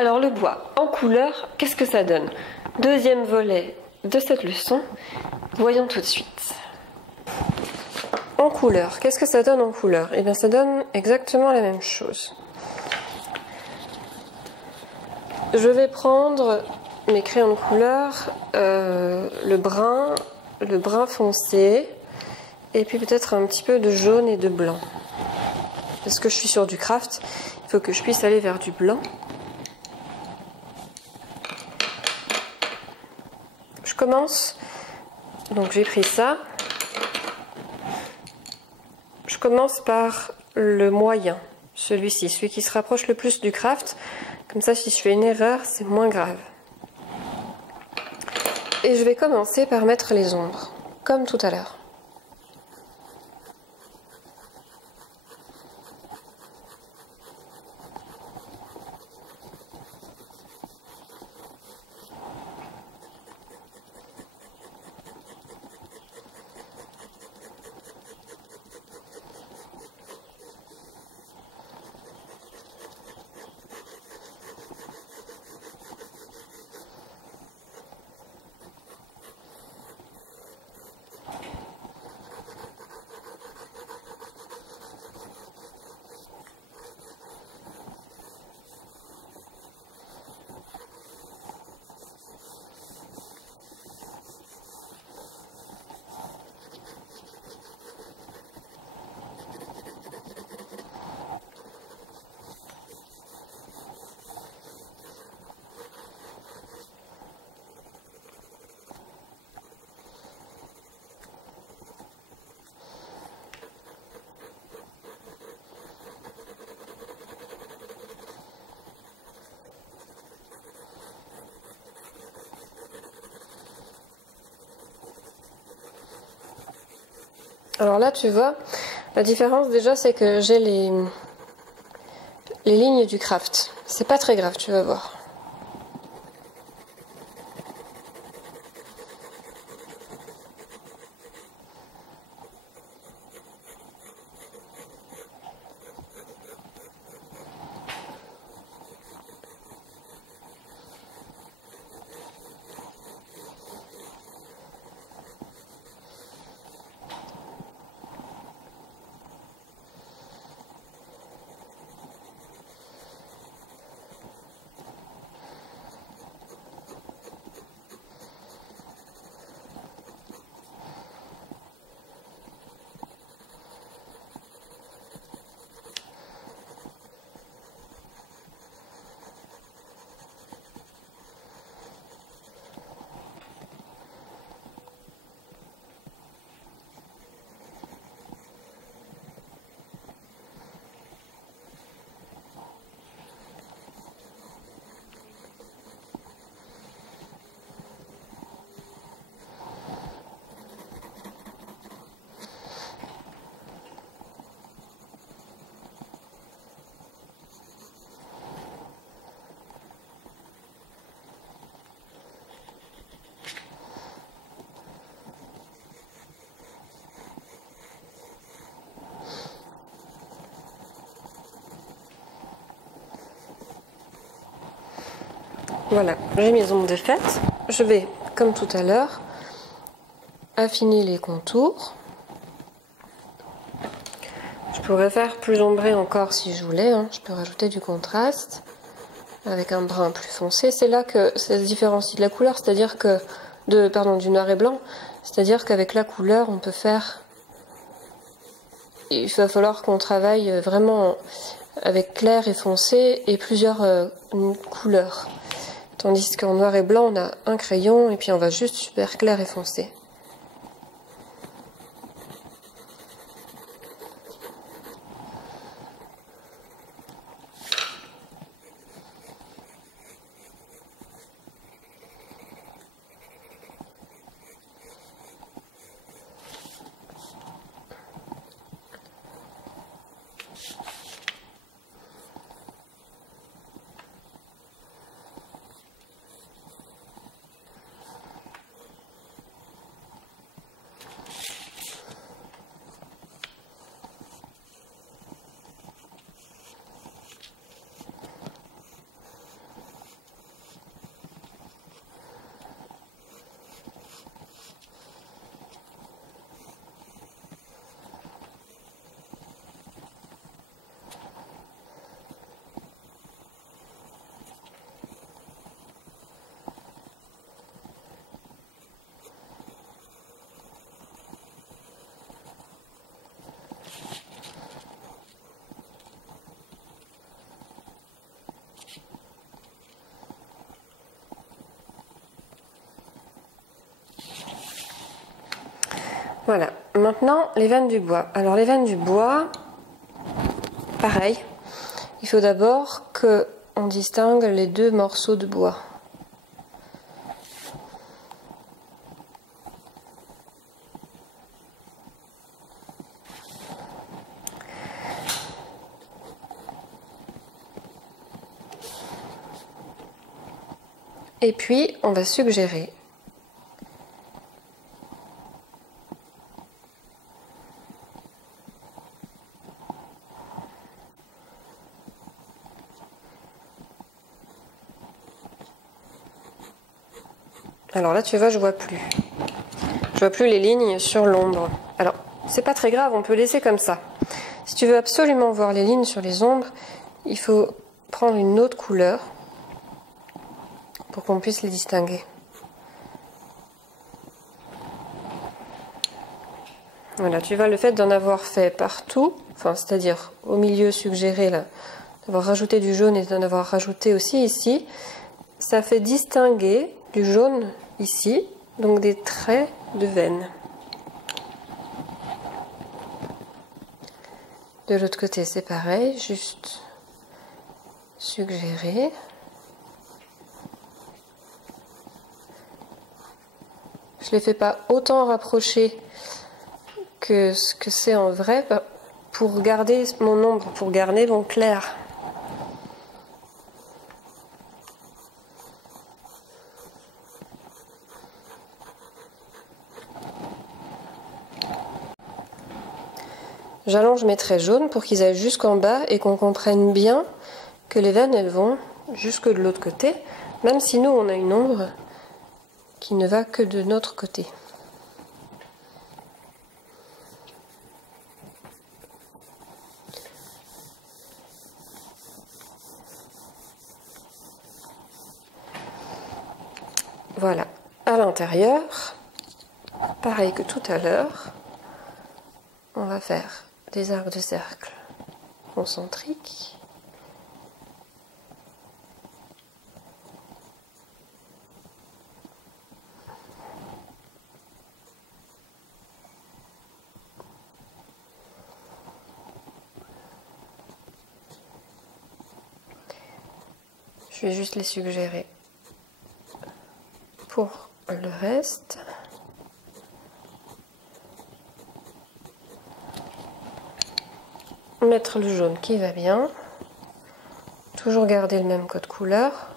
Alors le bois en couleur, qu'est-ce que ça donne? Deuxième volet de cette leçon, voyons tout de suite. En couleur, qu'est-ce que ça donne en couleur? Eh bien ça donne exactement la même chose. Je vais prendre mes crayons de couleur, le brun foncé, et puis peut-être un petit peu de jaune et de blanc. Parce que je suis sur du craft, il faut que je puisse aller vers du blanc. Je commence, donc j'ai pris ça. Je commence par le moyen, celui-ci, celui qui se rapproche le plus du craft. Comme ça, si je fais une erreur, c'est moins grave. Et je vais commencer par mettre les ombres, comme tout à l'heure. Alors là, tu vois, la différence déjà, c'est que j'ai les lignes du craft. C'est pas très grave, tu vas voir. Voilà, j'ai mes ombres de faites. Je vais, comme tout à l'heure, affiner les contours. Je pourrais faire plus ombré encore si je voulais. Je peux rajouter du contraste avec un brun plus foncé. C'est là que ça se différencie de la couleur, c'est-à-dire que du noir et blanc. C'est-à-dire qu'avec la couleur, on peut faire. Il va falloir qu'on travaille vraiment avec clair et foncé et plusieurs couleurs. Tandis qu'en noir et blanc, on a un crayon et puis on va juste super clair et foncé. Voilà, maintenant les veines du bois. Alors les veines du bois, pareil, il faut d'abord qu'on distingue les deux morceaux de bois. Et puis on va suggérer. Alors là, tu vois, je vois plus. Je vois plus les lignes sur l'ombre. Alors, c'est pas très grave, on peut laisser comme ça. Si tu veux absolument voir les lignes sur les ombres, il faut prendre une autre couleur pour qu'on puisse les distinguer. Voilà, tu vois, le fait d'en avoir fait partout, enfin, c'est-à-dire au milieu suggéré là, d'avoir rajouté du jaune et d'en avoir rajouté aussi ici, ça fait distinguer du jaune ici, donc des traits de veine. De l'autre côté, c'est pareil, juste suggérer. Je ne les fais pas autant rapprocher que ce que c'est en vrai pour garder mon ombre, pour garder mon clair. J'allonge mes traits jaunes pour qu'ils aillent jusqu'en bas et qu'on comprenne bien que les veines elles vont jusque de l'autre côté, même si nous on a une ombre qui ne va que de notre côté. Voilà, à l'intérieur, pareil que tout à l'heure, on va faire des arcs de cercle concentriques. Je vais juste les suggérer pour le reste. Mettre le jaune qui va bien. Toujours garder le même code couleur.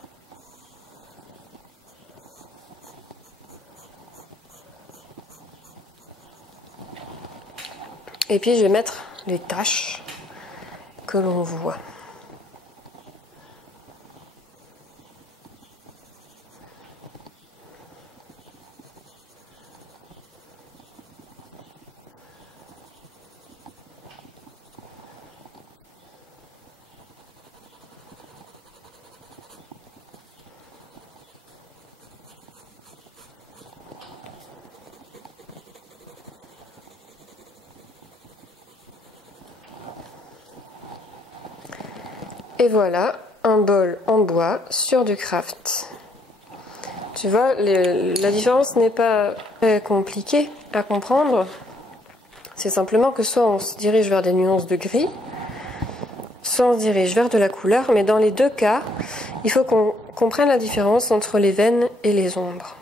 Et puis je vais mettre les taches que l'on voit. Et voilà, un bol en bois sur du craft. Tu vois, la différence n'est pas très compliquée à comprendre. C'est simplement que soit on se dirige vers des nuances de gris, soit on se dirige vers de la couleur, mais dans les deux cas, il faut qu'on comprenne la différence entre les veines et les ombres.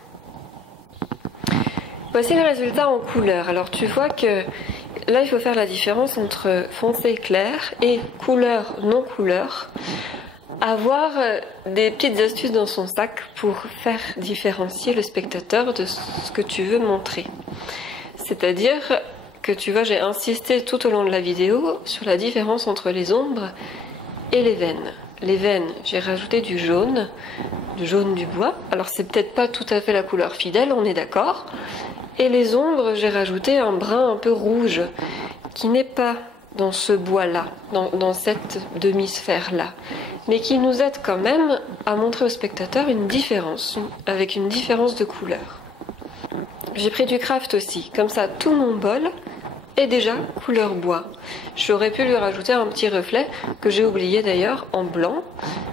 Voici le résultat en couleur. Alors tu vois que là, il faut faire la différence entre foncé clair et couleur non couleur. Avoir des petites astuces dans son sac pour faire différencier le spectateur de ce que tu veux montrer. C'est-à-dire que tu vois, j'ai insisté tout au long de la vidéo sur la différence entre les ombres et les veines. Les veines, j'ai rajouté du jaune du bois. Alors c'est peut-être pas tout à fait la couleur fidèle, on est d'accord. Et les ombres, j'ai rajouté un brun un peu rouge, qui n'est pas dans ce bois-là, dans cette demi-sphère-là, mais qui nous aide quand même à montrer au spectateur une différence, avec une différence de couleur. J'ai pris du craft aussi, comme ça tout mon bol est déjà couleur bois. J'aurais pu lui rajouter un petit reflet, que j'ai oublié d'ailleurs, en blanc,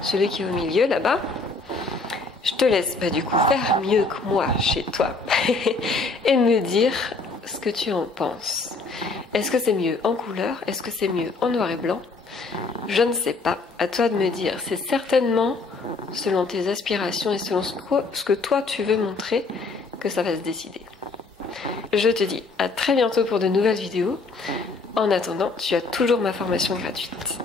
celui qui est au milieu là-bas. Je te laisse du coup faire mieux que moi chez toi et me dire ce que tu en penses. Est-ce que c'est mieux en couleur? Est-ce que c'est mieux en noir et blanc? Je ne sais pas, à toi de me dire. C'est certainement selon tes aspirations et selon ce que toi tu veux montrer que ça va se décider. Je te dis à très bientôt pour de nouvelles vidéos. En attendant, tu as toujours ma formation gratuite.